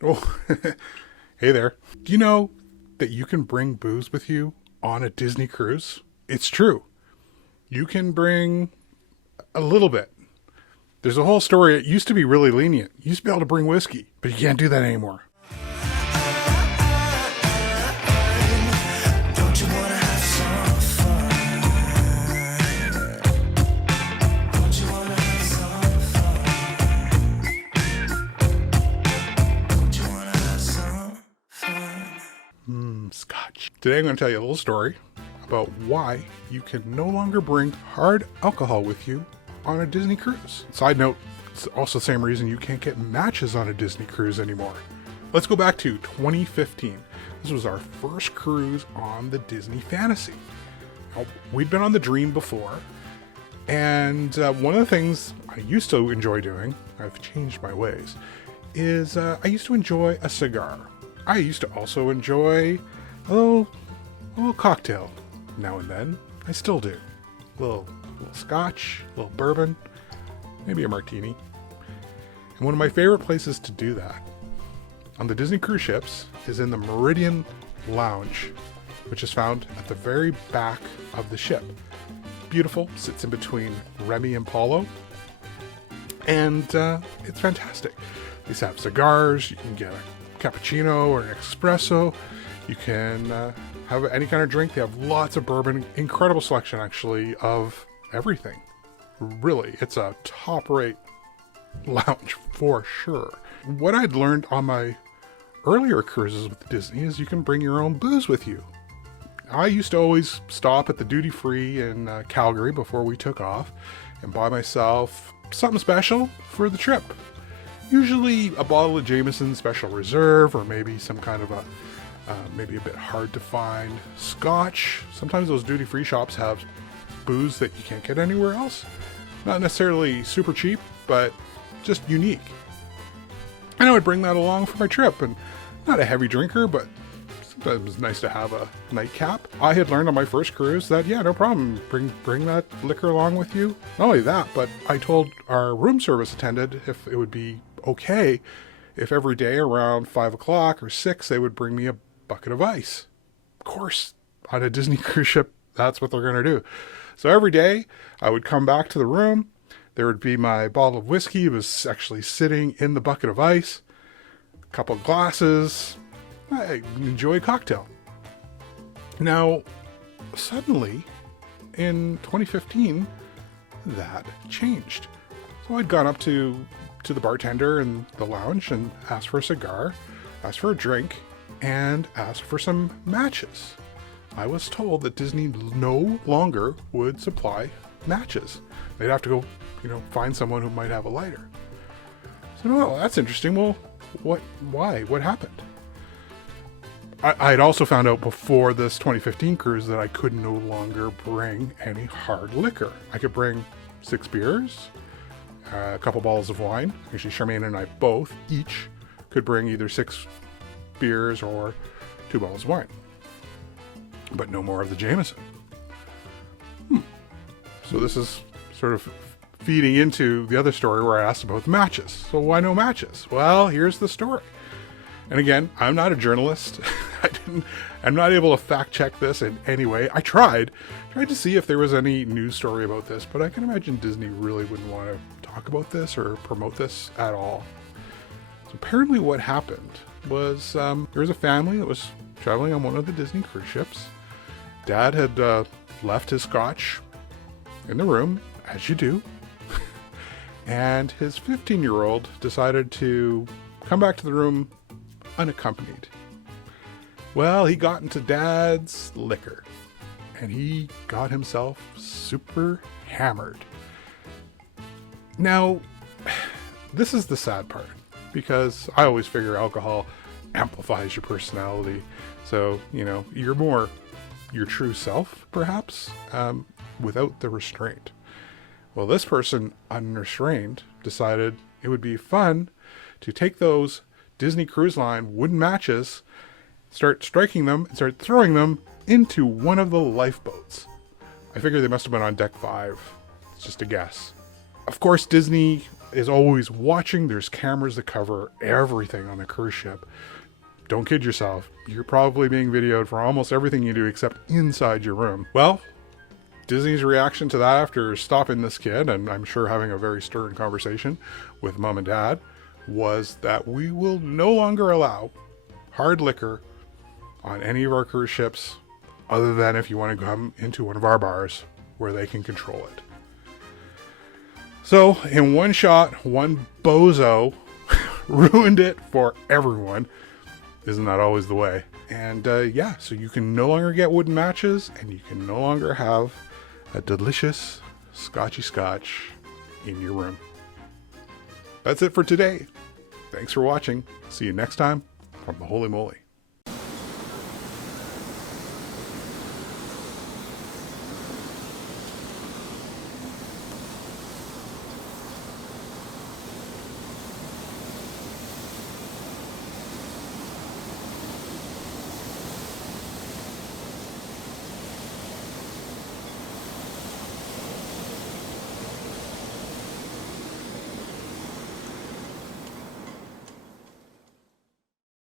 Oh, hey there. Do you know that you can bring booze with you on a Disney cruise? It's true. You can bring a little bit. There's a whole story. It used to be really lenient. You used to be able to bring whiskey, but you can't do that anymore. Don't you wanna have some fun? Don't you wanna have some fun? Don't you wanna have some fun? Scotch. Today I'm going to tell you a little story about why you can no longer bring hard alcohol with you on a Disney cruise. Side note, it's also the same reason you can't get matches on a Disney cruise anymore. Let's go back to 2015. This was our first cruise on the Disney Fantasy. Now, we'd been on the Dream before, and one of the things I used to enjoy doing, I've changed my ways, is I used to enjoy a cigar. I used to also enjoy a little cocktail now and then. I still do. A little scotch, a little bourbon, maybe a martini. And one of my favorite places to do that on the Disney cruise ships is in the Meridian Lounge, which is found at the very back of the ship. Beautiful, sits in between Remy and Paulo, and it's fantastic. These have cigars, you can get a cappuccino or an espresso, you can have any kind of drink. They have lots of bourbon, incredible selection actually of everything. Really, it's a top-rate lounge for sure. What I'd learned on my earlier cruises with Disney is you can bring your own booze with you. I used to always stop at the duty-free in Calgary before we took off and buy myself something special for the trip. Usually a bottle of Jameson Special Reserve, or maybe some kind of a maybe a bit hard to find scotch. Sometimes those duty-free shops have booze that you can't get anywhere else. Not necessarily super cheap, but just unique. And I would bring that along for my trip. And not a heavy drinker, but sometimes it's nice to have a nightcap. I had learned on my first cruise that, yeah, no problem. Bring that liquor along with you. Not only that, but I told our room service attendant if it would be okay if every day around 5 o'clock or 6 they would bring me a bucket of ice. Of course, on a Disney cruise ship, that's what they're going to do. So every day I would come back to the room. There would be my bottle of whiskey. It was actually sitting in the bucket of ice. A couple of glasses. I enjoy a cocktail. Now, suddenly, in 2015, that changed. So I'd gone up to the bartender in the lounge and asked for a cigar, asked for a drink, and asked for some matches. I was told that Disney no longer would supply matches. They'd have to go, find someone who might have a lighter. So, well, that's interesting. Well, why? What happened? I had also found out before this 2015 cruise that I could no longer bring any hard liquor. I could bring 6 beers, a couple bottles of wine. Actually, Charmaine and I both each could bring either 6 beers or 2 bottles of wine. But no more of the Jameson. So this is sort of feeding into the other story where I asked about the matches. So why no matches? Well, here's the story. And again, I'm not a journalist. I'm not able to fact check this in any way. I tried to see if there was any news story about this, but I can imagine Disney really wouldn't want to talk about this or promote this at all. So apparently what happened was there was a family that was traveling on one of the Disney cruise ships. Dad had left his scotch in the room, as you do, and his 15-year-old decided to come back to the room unaccompanied. Well, he got into Dad's liquor, and he got himself super hammered. Now, this is the sad part, because I always figure alcohol amplifies your personality. So, you're more your true self, perhaps, without the restraint. Well, this person, unrestrained, decided it would be fun to take those Disney Cruise Line wooden matches, start striking them, and start throwing them into one of the lifeboats. I figure they must have been on deck 5. It's just a guess. Of course, Disney is always watching. There's cameras that cover everything on a cruise ship. Don't kid yourself. You're probably being videoed for almost everything you do except inside your room. Well, Disney's reaction to that after stopping this kid, and I'm sure having a very stern conversation with mom and dad, was that we will no longer allow hard liquor on any of our cruise ships, other than if you want to come into one of our bars where they can control it. So, in one shot, one bozo ruined it for everyone. Isn't that always the way? And yeah, so you can no longer get wooden matches, and you can no longer have a delicious scotchy scotch in your room. That's it for today. Thanks for watching. See you next time from The Holy Moly.